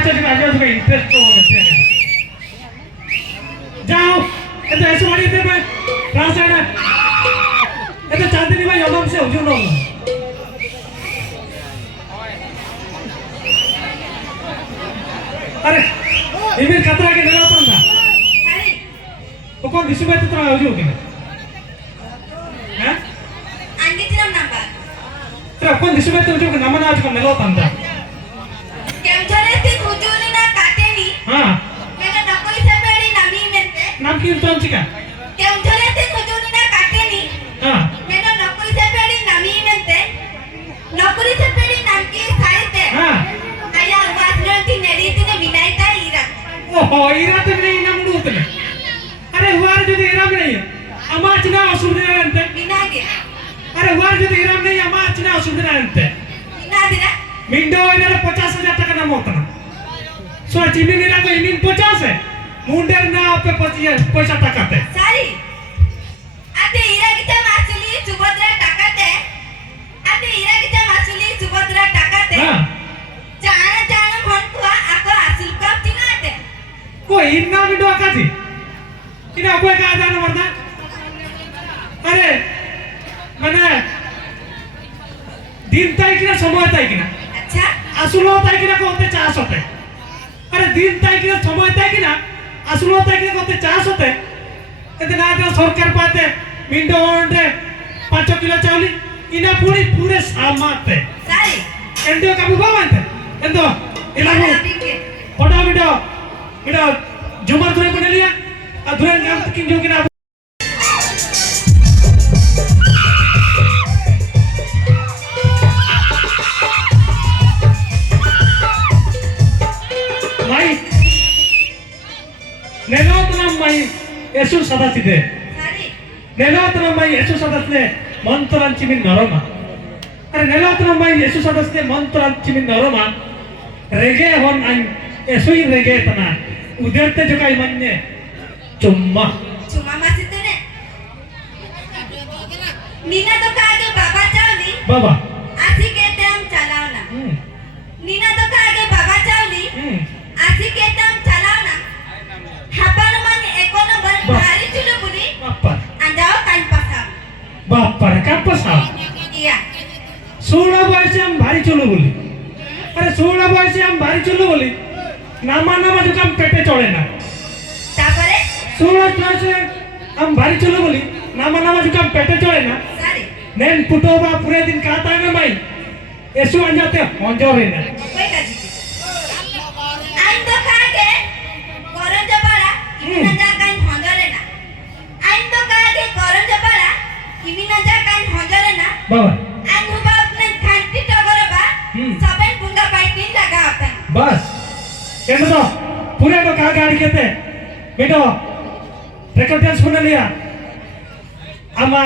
बच्चे के आगे उसका इंटरेस्ट तो होना चाहिए जाओ ये तो ऐसे वाली थे मैं रास्ता है ये तो चाहते नहीं भाई योगम से उजू लोग अरे इमिर कतरा के नला होता था वो कौन दिशा में तो तरह उजू के हैं अंकितराम नंबर तेरा कौन दिशा में तो उजू के नमन आज का नला होता था हाँ मेरा नौकरी से पहले नामी मिलते नाम की तो चिका क्या उधर से खुजूनी ना काटे नहीं हाँ मेरा नौकरी से पहले नामी मिलते नौकरी से पहले नाम की साइड थे हाँ आया वासना थी नेरी थी ने विनाय था ईरा ओहो ईरा तो नहीं नाम डूबते हैं अरे हुआर जो ईरा में नहीं है अमाच ना असुरने आते विनाय दे अरे हुआर जो ईरा में नहीं अमाच ना असुरने आते विनाय दे मिंडो इधर 50,000 टका नाम होता ना सो चिमी नीला को इमिन 50 है मुंडेर ना पे 25 पैसा टका थे सारी आते ईरा की तम असली सुभद्रा टका थे आते ईरा की तम असली सुभद्रा टका थे हाँ जाना जाना भंतुआ आको असली कब चिनाते को इन्ना मिंडो आकाशी इन्हें कोई कहा जाना मरना अरे मैंने दिन ताई की ना समय ताई की ना अच्छा असुलो ताई की ना कोते चास होते अरे दिन ताई की ना समय ताई की ना असुलो ताई की ना कोते चास होते इतने आगे सरकार पाते मिंडो ओंडे 5 किलो चावली इन्हें पूरे सामाते सारी एंडियो का बुबा मानते एंडो इलागो पढ़ा मिंडो जुमर दुरे बने लिया अधूरे नाम किन जो की ना नेलोतनम्माई येसु सदासिदे नेलोतनम्माई येसु सदासिदे मंत्रांची मी नरमा अरे नेलोतनम्माई येसु सदासिदे मंत्रांची मी नरमा रेगे होन आइन येसुई रेगे तना उदरते जो काही मान्य चुम्मा मासिते ने नीना तो कागे बाबा चावली बाबा आसी कहते हम चलावना नीना तो कागे बाबा चावली आसी कहते हम चलावना हापान मन एकोनो बर भारी चुलो बुली बाप्पा अंजाओ कान पसाव बाप्पा रे का पसाव इया 16 বয়সে हम भारी चुलो बोली अरे 16 বয়সে हम भारी चुलो बोली नामा जो काम पेटे चढ़े ना तापरे 16 বয়সে हम भारी चुलो बोली नामा जो काम पेटे चढ़े ना सारी नेन पुटोबा पूरे दिन खाता है ना भाई ऐसु अंजाते हंजोरे ना कोई काजी आइन तो कागे करन जबाड़ा इमिना जा कान हंजरे ना आइन तो कागे करन जबाड़ा इमिना जा कान हंजरे ना बाबा आइन हुबा अपने खांटी टगरे बा सबन पुंगा पाइपिन लगा होता बस कैसे तो पूरे तो कहा गाड़ी कहते बेटो रिकॉर्ड डांस बना लिया अम्मा